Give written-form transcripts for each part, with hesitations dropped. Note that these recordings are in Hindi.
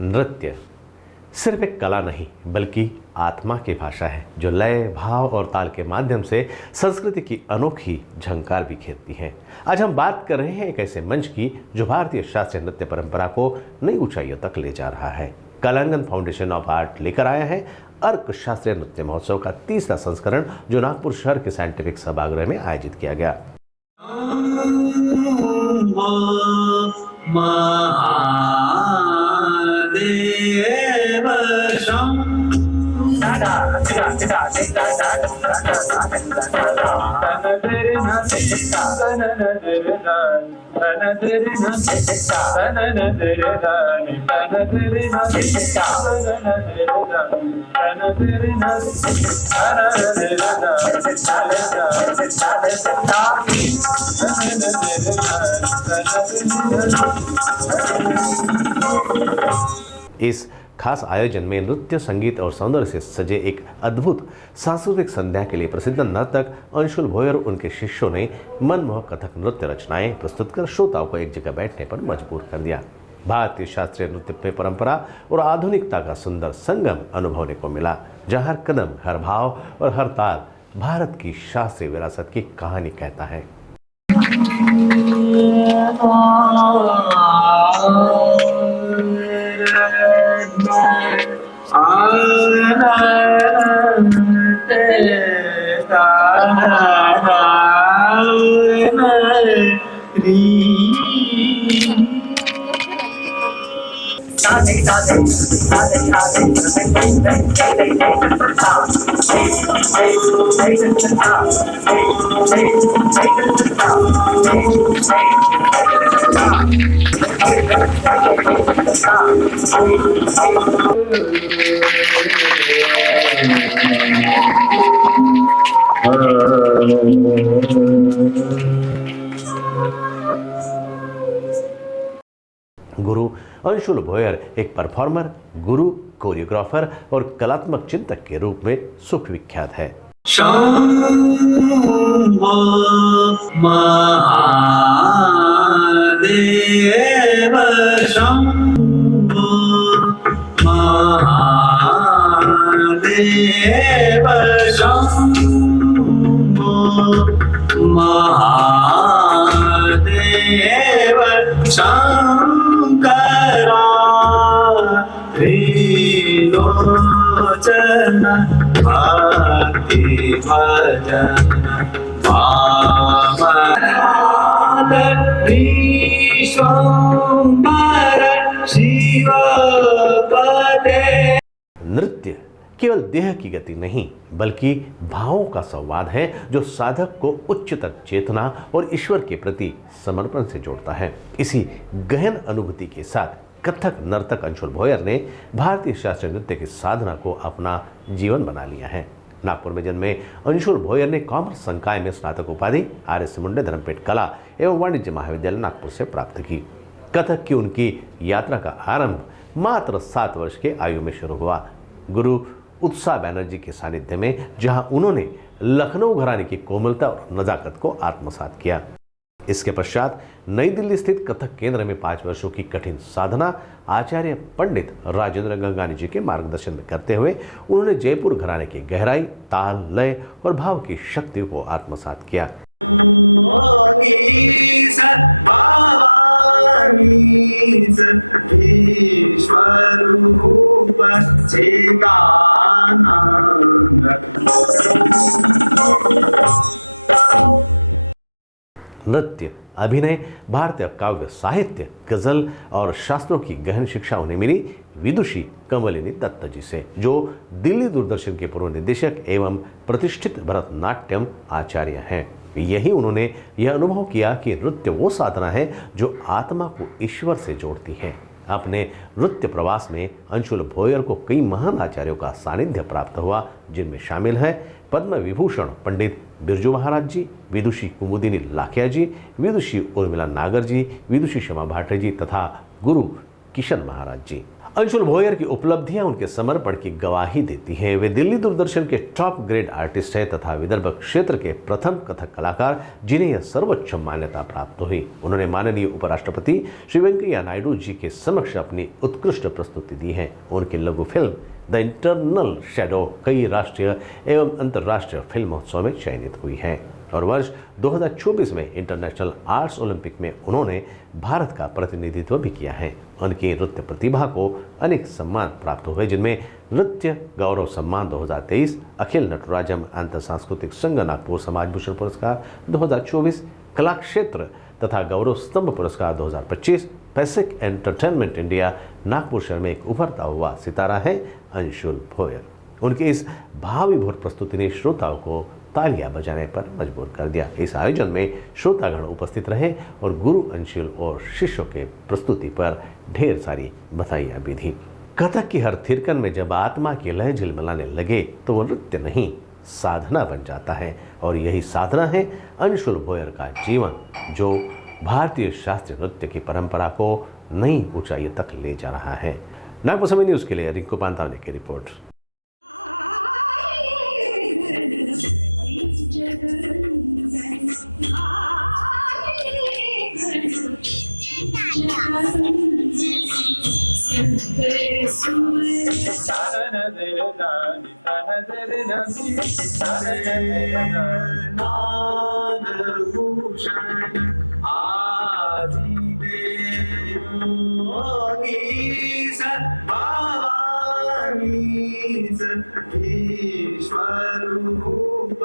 नृत्य सिर्फ एक कला नहीं बल्कि आत्मा की भाषा है जो लय, भाव और ताल के माध्यम से संस्कृति की अनोखी झंकार बिखेरती है। आज हम बात कर रहे हैं एक ऐसे मंच की जो भारतीय शास्त्रीय नृत्य परंपरा को नई ऊंचाइयों तक ले जा रहा है। कलांगन फाउंडेशन ऑफ आर्ट लेकर आया है अर्क शास्त्रीय नृत्य महोत्सव का तीसरा संस्करण, जो नागपुर शहर के साइंटिफिक सभागृह में आयोजित किया गया। इस खास आयोजन में नृत्य, संगीत और सौंदर्य से सजे एक अद्भुत सांस्कृतिक संध्या के लिए प्रसिद्ध नर्तक अंशुल भोयर और उनके शिष्यों ने मनमोहक कथक नृत्य रचनाएं प्रस्तुत कर श्रोताओं को एक जगह बैठने पर मजबूर कर दिया। भारतीय शास्त्रीय नृत्य में परंपरा और आधुनिकता का सुंदर संगम अनुभवने को मिला, जहाँ हर कदम, हर भाव और हर ताल भारत की शास्त्रीय विरासत की कहानी कहता है। गुरु अंशुल भोयर एक परफॉर्मर, गुरु, कोरियोग्राफर और कलात्मक चिंतक के रूप में सुविख्यात है। शंभो महादेव शंभो महादेव शंभो महादेव शंकरा त्रिलोचन भक्ति भजन वामनाथ विश्वंभर शिवपते। नृत्य केवल देह की गति नहीं बल्कि भावों का संवाद है जो साधक को उच्चतर चेतना और ईश्वर के प्रति समर्पण से जोड़ता है। इसी गहन अनुभूति के साथ कथक नर्तक अंशुल भोयर ने भारतीय शास्त्रीय नृत्य की साधना को अपना जीवन बना लिया है। नागपुर में जन्मे अंशुल भोयर ने कॉमर्स संकाय में स्नातक उपाधि आर.एस. मुंडे धर्मपेठ कला एवं वाणिज्य महाविद्यालय नागपुर से प्राप्त की। कथक की उनकी यात्रा का आरंभ मात्र 7 वर्ष के आयु में शुरू हुआ। गुरु उत्साह बैनर्जी के सानिध्य में, जहां उन्होंने लखनऊ घराने की कोमलता और नजाकत को आत्मसात किया। इसके पश्चात नई दिल्ली स्थित कथक केंद्र में 5 वर्षों की कठिन साधना आचार्य पंडित राजेंद्र गंगानी जी के मार्गदर्शन में करते हुए उन्होंने जयपुर घराने की गहराई, ताल, लय और भाव की शक्ति को आत्मसात किया। नृत्य, अभिनय, भारतीय काव्य साहित्य, गजल और शास्त्रों की गहन शिक्षा उन्हें मिली विदुषी कमलिनी दत्त जी से, जो दिल्ली दूरदर्शन के पूर्व निदेशक एवं प्रतिष्ठित भरतनाट्यम आचार्य हैं। यही उन्होंने यह अनुभव किया कि नृत्य वो साधना है जो आत्मा को ईश्वर से जोड़ती है। अपने नृत्य प्रवास में अंशुल भोयर को कई महान आचार्यों का सानिध्य प्राप्त हुआ, जिनमें शामिल है पद्म विभूषण पंडित बिरजू महाराज जी, विदुषी कुमुदिनी लाखिया जी, विदुषी उर्मिला नागर जी, विदुषी क्षमा भाटे जी तथा गुरु किशन महाराज जी। अंशुल भोयर की उपलब्धियां उनके समर्पण की गवाही देती हैं। वे दिल्ली दूरदर्शन के टॉप ग्रेड आर्टिस्ट हैं तथा विदर्भ क्षेत्र के प्रथम कथक कलाकार जिन्हें यह सर्वोच्च मान्यता प्राप्त हुई। उन्होंने माननीय उपराष्ट्रपति श्री वेंकैया नायडू जी के समक्ष अपनी उत्कृष्ट प्रस्तुति दी है। उनकी लघु फिल्म द इंटरनल शैडो कई राष्ट्रीय एवं अंतर्राष्ट्रीय फिल्म महोत्सव में चयनित हुई है और वर्ष 2024 में इंटरनेशनल आर्ट्स ओलंपिक में उन्होंने भारत का प्रतिनिधित्व भी किया है। उनकी नृत्य प्रतिभा को अनेक सम्मान प्राप्त हुए, जिनमें नृत्य गौरव सम्मान 2023, अखिल नटराजम अंतर सांस्कृतिक संघ नागपुर समाज भूषण पुरस्कार 2024, कला क्षेत्र तथा गौरव स्तंभ पुरस्कार 2025, पैसिक एंटरटेनमेंट इंडिया नागपुर शहर में एक उभरता हुआ सितारा है अंशुल भोयर। उनकी इस भावविभोर प्रस्तुति ने श्रोताओं को तालियां बजाने पर मजबूर कर दिया। इस आयोजन में श्रोतागण उपस्थित रहे और गुरु अंशुल और शिष्यों के प्रस्तुति पर ढेर सारी बधाइयां भी दी। कथक की हर थिरकन में जब आत्मा की लय झिलमिलाने लगे तो वो नृत्य नहीं साधना बन जाता है और यही साधना है अंशुल भोयर का जीवन, जो भारतीय शास्त्रीय नृत्य की परंपरा को नई ऊंचाई तक ले जा रहा है। नागपुर समय न्यूज के लिए रिंकू पांतावने की रिपोर्ट। ईश्वरूप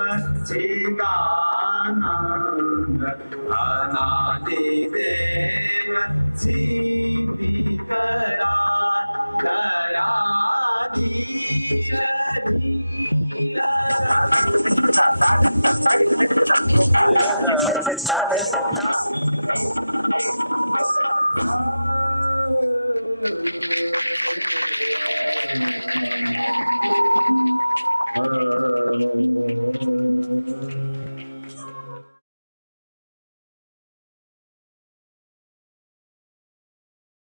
चिदानंद अनादिदेव सिद्धिकरा दयाधीश धीरा